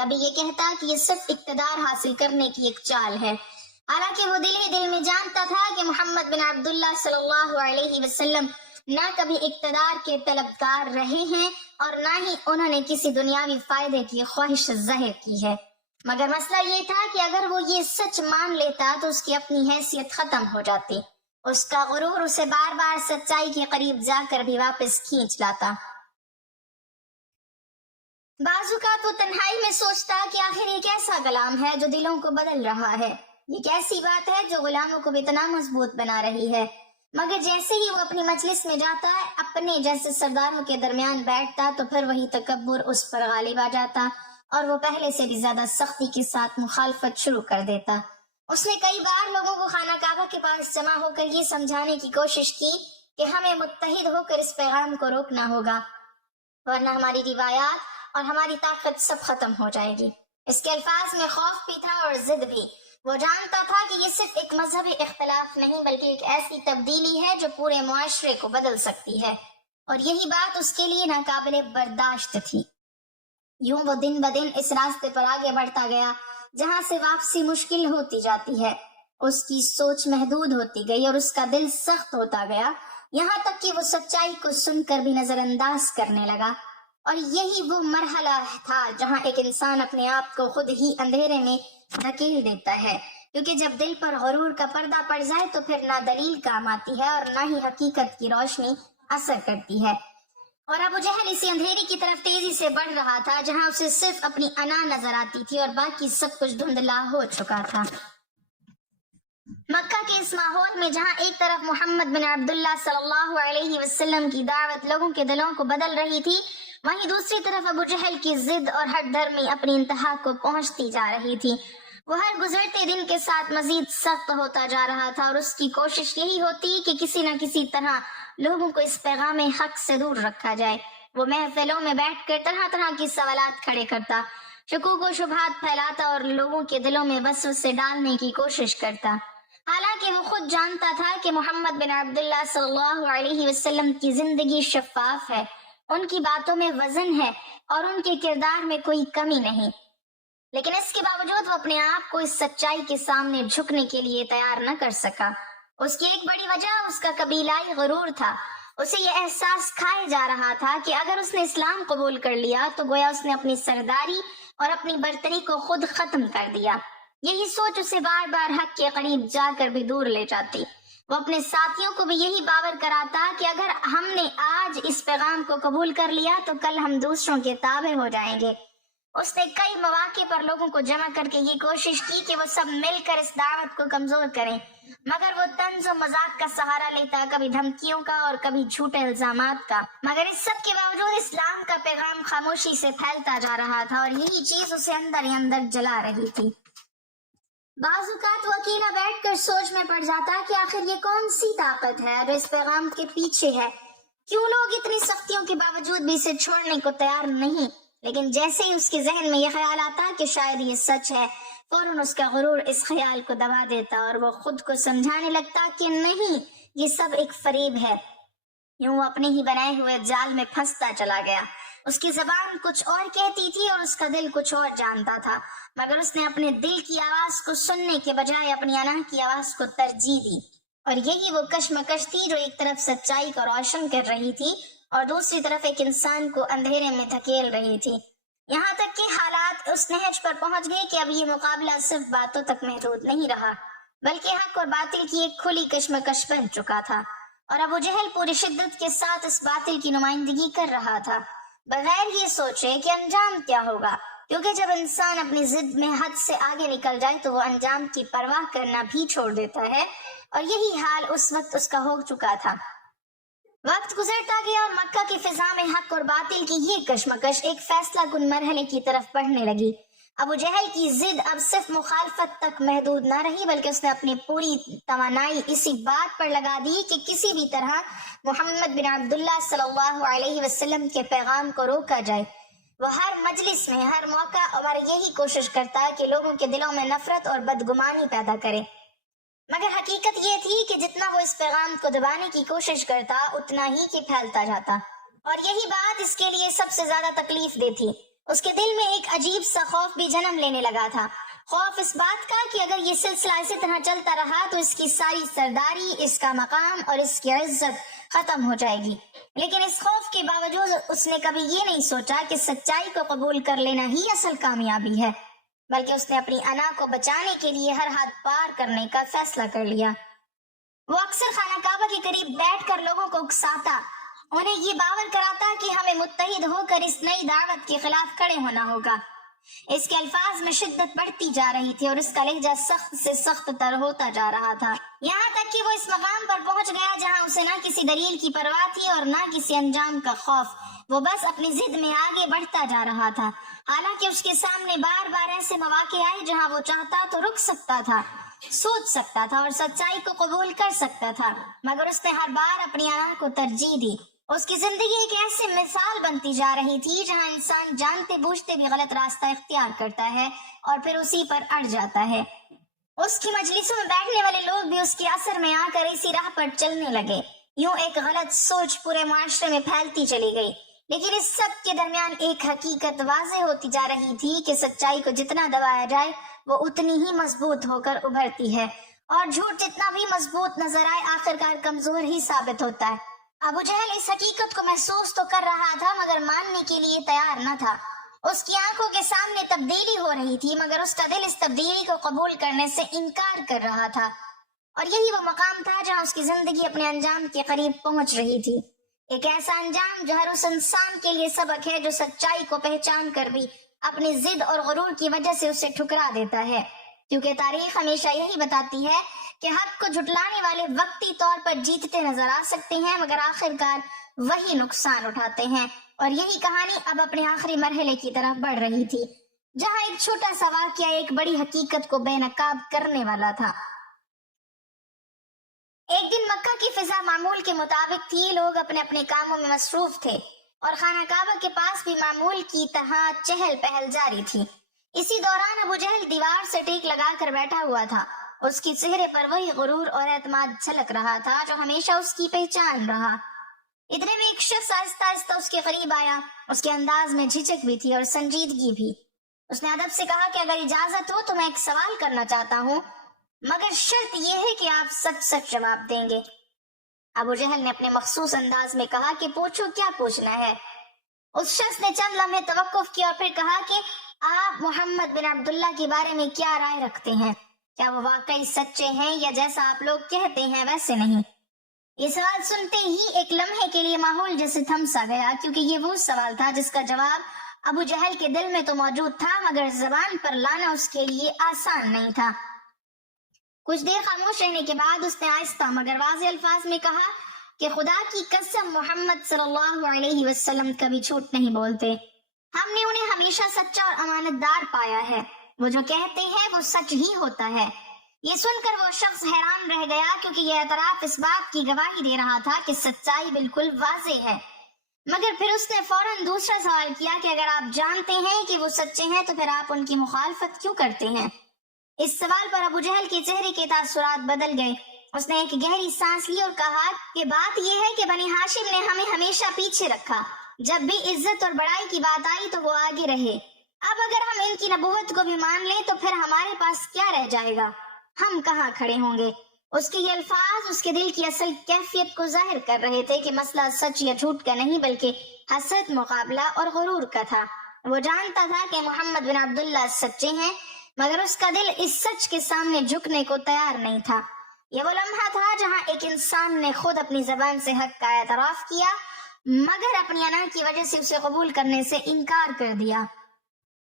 کبھی یہ کہتا کہ یہ صرف اقتدار حاصل کرنے کی ایک چال ہے، حالانکہ وہ دل ہی دل میں جانتا تھا کہ محمد بن عبداللہ صلی اللہ علیہ وسلم نہ کبھی اقتدار کے طلبگار رہے ہیں اور نہ ہی انہوں نے کسی دنیاوی فائدے کی خواہش ظاہر کی ہے، مگر مسئلہ یہ تھا کہ اگر وہ یہ سچ مان لیتا تو اس کی اپنی حیثیت ختم ہو جاتی، اس کا غرور اسے بار بار سچائی کے قریب جا کر بھی واپس کھینچ لاتا۔ بعض اوقات وہ تنہائی میں سوچتا کہ آخر یہ کیسا کلام ہے جو دلوں کو بدل رہا ہے، یہ کیسی بات ہے جو غلاموں کو بھی اتنا مضبوط بنا رہی ہے، مگر جیسے ہی وہ اپنی مجلس میں جاتا ہے، اپنے جیسے سرداروں کے درمیان بیٹھتا تو پھر وہی تکبر اس پر غالب آ جاتا اور وہ پہلے سے بھی زیادہ سختی کے ساتھ مخالفت شروع کر دیتا۔ اس نے کئی بار لوگوں کو خانہ کعبہ کے پاس جمع ہو کر یہ سمجھانے کی کوشش کی کہ ہمیں متحد ہو کر اس پیغام کو روکنا ہوگا، ورنہ ہماری روایات اور ہماری طاقت سب ختم ہو جائے گی۔ اس کے الفاظ میں خوف بھی تھا اور ضد بھی۔ وہ جانتا تھا کہ یہ صرف ایک مذہبی اختلاف نہیں بلکہ ایک ایسی تبدیلی ہے جو پورے معاشرے کو بدل سکتی ہے، اور یہی بات اس کے لیے ناقابل برداشت تھی۔ یوں وہ دن بدن اس راستے پر آگے بڑھتا گیا جہاں سے واپسی مشکل ہوتی جاتی ہے۔ اس کی سوچ محدود ہوتی گئی اور اس کا دل سخت ہوتا گیا، یہاں تک کہ وہ سچائی کو سن کر بھی نظر انداز کرنے لگا، اور یہی وہ مرحلہ تھا جہاں ایک انسان اپنے آپ کو خود ہی اندھیرے میں دھکیل دیتا ہے، کیونکہ جب دل پر غرور کا پردہ پڑ جائے تو پھر نہ دلیل کام آتی ہے اور نہ ہی حقیقت کی روشنی اثر کرتی ہے۔ اور ابو جہل اسی اندھیری کی طرف تیزی سے بڑھ رہا تھا جہاں اسے صرف اپنی انا نظر آتی تھی اور باقی سب کچھ دھندلا ہو چکا تھا۔ مکہ کے اس ماحول میں جہاں ایک طرف محمد بن عبداللہ صلی اللہ علیہ وسلم کی دعوت لوگوں کے دلوں کو بدل رہی تھی، وہیں دوسری طرف ابو جہل کی ضد اور ہٹ دھرمی اپنی انتہا کو پہنچتی جا رہی تھی۔ وہ ہر گزرتے دن کے ساتھ مزید سخت ہوتا جا رہا تھا اور اس کی کوشش یہی ہوتی کہ کسی نہ کسی طرح لوگوں کو اس پیغام حق سے دور رکھا جائے۔ وہ محفلوں میں بیٹھ کر طرح طرح کی سوالات کھڑے کرتا، شکوک و شبہات پھیلاتا اور لوگوں کے دلوں میں وسوسے ڈالنے کی کوشش کرتا، حالانکہ وہ خود جانتا تھا کہ محمد بن عبداللہ صلی اللہ علیہ وسلم کی زندگی شفاف ہے، ان کی باتوں میں وزن ہے اور ان کے کردار میں کوئی کمی نہیں، لیکن اس کے باوجود وہ اپنے آپ کو اس سچائی کے سامنے جھکنے کے لیے تیار نہ کر سکا۔ اس کی ایک بڑی وجہ اس کا قبیلائی غرور تھا۔ اسے یہ احساس کھائے جا رہا تھا کہ اگر اس نے اسلام قبول کر لیا تو گویا اس نے اپنی سرداری اور اپنی برتری کو خود ختم کر دیا۔ یہی سوچ اسے بار بار حق کے قریب جا کر بھی دور لے جاتی۔ وہ اپنے ساتھیوں کو بھی یہی باور کراتا کہ اگر ہم نے آج اس پیغام کو قبول کر لیا تو کل ہم دوسروں کے تابع ہو جائیں گے۔ اس نے کئی مواقع پر لوگوں کو جمع کر کے یہ کوشش کی کہ وہ سب مل کر اس دعوت کو کمزور کریں، مگر وہ طنز و مذاق کا سہارا لیتا، کبھی دھمکیوں کا اور کبھی جھوٹے الزامات کا، مگر اس سب کے باوجود اسلام کا پیغام خاموشی سے پھیلتا جا رہا تھا اور یہی چیز اسے اندر ہی اندر جلا رہی تھی۔ بعض اوقات وہ اکیلا بیٹھ کر سوچ میں پڑ جاتا کہ آخر یہ کون سی طاقت ہے جو اس پیغام کے پیچھے ہے، کیوں لوگ اتنی سختیوں کے باوجود بھی اسے چھوڑنے کو تیار نہیں۔ لیکن جیسے ہی اس کے ذہن میں یہ خیال آتا کہ شاید یہ سچ ہے، فوراً اس کا غرور اس خیال کو دبا دیتا اور وہ خود کو سمجھانے لگتا کہ نہیں، یہ سب ایک فریب ہے۔ یوں وہ اپنے ہی بنائے ہوئے جال میں پھنستا چلا گیا۔ اس کی زبان کچھ اور کہتی تھی اور اس کا دل کچھ اور جانتا تھا، مگر اس نے اپنے دل کی آواز کو سننے کے بجائے اپنی انا کی آواز کو ترجیح دی، اور یہی وہ کشمکش تھی جو ایک طرف سچائی کو روشن کر رہی تھی اور دوسری طرف ایک انسان کو اندھیرے میں دھکیل رہی تھی، یہاں تک کہ حالات اس نہج پر پہنچ گئے کہ اب یہ مقابلہ صرف باتوں تک محدود نہیں رہا بلکہ حق اور باطل کی ایک کھلی کشمکش بن چکا تھا، اور ابو جہل پوری شدت کے ساتھ اس باطل کی نمائندگی کر رہا تھا، بغیر یہ سوچے کہ انجام کیا ہوگا، کیونکہ جب انسان اپنی ضد میں حد سے آگے نکل جائے تو وہ انجام کی پرواہ کرنا بھی چھوڑ دیتا ہے، اور یہی حال اس وقت اس کا ہو چکا تھا۔ وقت گزرتا گیا اور مکہ کی فضا میں حق اور باطل کی یہ کشمکش ایک فیصلہ کن مرحلے کی طرف بڑھنے لگی۔ ابو جہل کی ضد اب صرف مخالفت تک محدود نہ رہی بلکہ اس نے اپنی پوری توانائی اسی بات پر لگا دی کہ کسی بھی طرح محمد بن عبداللہ صلی اللہ علیہ وسلم کے پیغام کو روکا جائے۔ وہ ہر مجلس میں ہر موقع اور یہی کوشش کرتا کہ لوگوں کے دلوں میں نفرت اور بدگمانی پیدا کرے، مگر حقیقت یہ تھی کہ جتنا وہ اس پیغام کو دبانے کی کوشش کرتا اتنا ہی کہ پھیلتا جاتا، اور یہی بات اس کے لیے سب سے زیادہ تکلیف دہ تھی۔ اس کے دل میں ایک عجیب سا خوف بھی جنم لینے لگا تھا، خوف اس بات کا کہ اگر یہ سلسلہ اسی طرح چلتا رہا تو اس کی ساری سرداری، اس کا مقام اور اس کی عزت ختم ہو جائے گی۔ لیکن اس خوف کے باوجود اس نے کبھی یہ نہیں سوچا کہ سچائی کو قبول کر لینا ہی اصل کامیابی ہے، بلکہ اس نے اپنی انا کو بچانے کے لیے ہر حد پار کرنے کا فیصلہ کر لیا۔ وہ اکثر خانہ کعبہ کے قریب بیٹھ کر لوگوں کو اکساتا، انہیں یہ باور کراتا کہ ہمیں متحد ہو کر اس نئی دعوت کے خلاف کھڑے ہونا ہوگا۔ اس کے الفاظ میں شدت بڑھتی جا رہی تھی اور اس کا لہجہ سخت سے سخت تر ہوتا جا رہا تھا، یہاں تک کہ وہ اس مقام پر پہنچ گیا جہاں اسے نہ کسی دلیل کی پرواہ تھی اور نہ کسی انجام کا خوف۔ وہ بس اپنی ضد میں آگے بڑھتا جا رہا تھا، حالانکہ اس کے سامنے بار بار ایسے مواقع آئے جہاں وہ چاہتا تو رک سکتا تھا، سوچ سکتا تھا اور سچائی کو قبول کر سکتا تھا، مگر اس نے ہر بار اپنی انا کو ترجیح دی۔ اس کی زندگی ایک ایسی مثال بنتی جا رہی تھی جہاں انسان جانتے بوجھتے بھی غلط راستہ اختیار کرتا ہے اور پھر اسی پر اڑ جاتا ہے۔ اس کی مجلسوں میں بیٹھنے والے لوگ بھی اس کے اثر میں آ کر اسی راہ پر چلنے لگے، یوں ایک غلط سوچ پورے معاشرے میں پھیلتی چلی گئی۔ لیکن اس سب کے درمیان ایک حقیقت واضح ہوتی جا رہی تھی کہ سچائی کو جتنا دبایا جائے وہ اتنی ہی مضبوط ہو کر ابھرتی ہے، اور جھوٹ جتنا بھی مضبوط نظر آئے آخرکار کمزور ہی ثابت ہوتا ہے۔ ابو جہل اس حقیقت کو محسوس تو کر رہا تھا مگر ماننے کے لیے تیار نہ تھا۔ اس کی آنکھوں کے سامنے تبدیلی ہو رہی تھی مگر اس کا دل اس تبدیلی کو قبول کرنے سے انکار کر رہا تھا، اور یہی وہ مقام تھا جہاں اس کی زندگی اپنے انجام کے قریب پہنچ رہی تھی، ایک ایسا انجام جو ہر اس انسان کے لیے سبق ہے جو سچائی کو پہچان کر بھی اپنی ضد اور غرور کی وجہ سے اسے ٹھکرا دیتا ہے، کیونکہ تاریخ ہمیشہ یہی بتاتی ہے کہ حق کو جھٹلانے والے وقتی طور پر جیتتے نظر آ سکتے ہیں مگر آخرکار وہی نقصان اٹھاتے ہیں۔ اور یہی کہانی اب اپنے آخری مرحلے کی طرف بڑھ رہی تھی، جہاں ایک چھوٹا سا واقعہ ایک بڑی حقیقت کو بے نقاب کرنے والا تھا۔ ایک دن مکہ کی فضا معمول کے مطابق تھی، لوگ اپنے اپنے کاموں میں مصروف تھے اور خانہ کعبہ کے پاس بھی معمول کی طرح چہل پہل جاری تھی۔ اسی دوران ابو جہل دیوار سے ٹیک لگا کر بیٹھا ہوا تھا، اس کی چہرے پر وہی غرور اور اعتماد جھلک رہا تھا جو ہمیشہ اس کی پہچان رہا۔ اتنے میں ایک شخص آہستہ آہستہ اس کے قریب آیا، اس کے انداز میں جھجک بھی تھی اور سنجیدگی بھی۔ اس نے ادب سے کہا کہ اگر اجازت ہو تو میں ایک سوال کرنا چاہتا ہوں، مگر شرط یہ ہے کہ آپ سچ سچ جواب دیں گے۔ ابو جہل نے اپنے مخصوص انداز میں کہا کہ پوچھو، کیا پوچھنا ہے؟ اس شخص نے چند لمحے توقف کیا اور پھر کہا کہ آپ محمد بن عبداللہ کے بارے میں کیا رائے رکھتے ہیں؟ کیا وہ واقعی سچے ہیں یا جیسا آپ لوگ کہتے ہیں ویسے نہیں؟ یہ سوال سنتے ہی ایک لمحے کے لیے ماحول جیسے تھم سا گیا، کیونکہ یہ وہ سوال تھا جس کا جواب ابو جہل کے دل میں تو موجود تھا مگر زبان پر لانا اس کے لیے آسان نہیں تھا۔ کچھ دیر خاموش رہنے کے بعد اس نے آہستہ مگر واضح الفاظ میں کہا کہ خدا کی قسم محمد صلی اللہ علیہ وسلم کبھی جھوٹ نہیں بولتے، ہم نے انہیں ہمیشہ سچا اور امانت دار پایا ہے، وہ جو کہتے ہیں وہ سچ ہی ہوتا ہے۔ یہ سن کر وہ شخص حیران رہ گیا، کیونکہ یہ اعتراف اس بات کی گواہی دے رہا تھا کہ سچائی بالکل واضح ہے۔ مگر پھر اس نے فوراً دوسرا سوال کیا کہ اگر آپ جانتے ہیں کہ وہ سچے ہیں تو پھر آپ ان کی مخالفت کیوں کرتے ہیں؟ اس سوال پر ابو جہل کے چہرے کے تاثرات بدل گئے، اس نے ایک گہری سانس لی اور کہا کہ بات یہ ہے کہ بنی ہاشم نے ہمیں ہمیشہ پیچھے رکھا، جب بھی عزت اور بڑائی کی بات آئی تو وہ آگے رہے، اب اگر ہم ان کی نبوت کو بھی مان لیں تو پھر ہمارے پاس کیا رہ جائے گا، ہم کہاں کھڑے ہوں گے؟ اس کے یہ الفاظ اس کے دل کی اصل کیفیت کو ظاہر کر رہے تھے کہ مسئلہ سچ یا جھوٹ کا نہیں بلکہ حسد، مقابلہ اور غرور کا تھا۔ وہ جانتا تھا کہ محمد بن عبداللہ سچے ہیں مگر اس کا دل اس سچ کے سامنے جھکنے کو تیار نہیں تھا۔ یہ وہ لمحہ تھا جہاں ایک انسان نے خود اپنی زبان سے حق کا اعتراف کیا مگر اپنی انا کی وجہ سے اسے قبول کرنے سے انکار کر دیا۔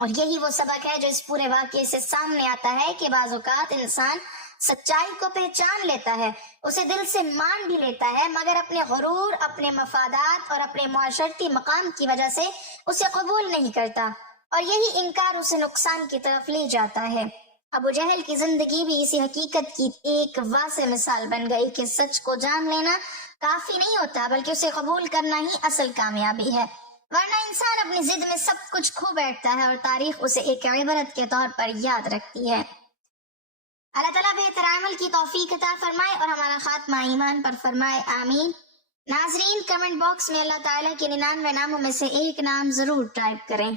اور یہی وہ سبق ہے جو اس پورے واقعے سے سامنے آتا ہے کہ بعض اوقات انسان سچائی کو پہچان لیتا ہے، اسے دل سے مان بھی لیتا ہے مگر اپنے غرور، اپنے مفادات اور اپنے معاشرتی مقام کی وجہ سے اسے قبول نہیں کرتا، اور یہی انکار اسے نقصان کی طرف لے جاتا ہے۔ ابو جہل کی زندگی بھی اسی حقیقت کی ایک واضح مثال بن گئی کہ سچ کو جان لینا کافی نہیں ہوتا بلکہ اسے قبول کرنا ہی اصل کامیابی ہے، ورنہ انسان اپنی ضد میں سب کچھ کھو بیٹھتا ہے اور تاریخ اسے ایک عبرت کے طور پر یاد رکھتی ہے۔ اللہ تعالیٰ بہتر عمل کی توفیق عطا فرمائے اور ہمارا خاتمہ ایمان پر فرمائے، آمین۔ ناظرین، کمنٹ باکس میں اللہ تعالیٰ کے 99 ناموں میں سے ایک نام ضرور ٹائپ کریں۔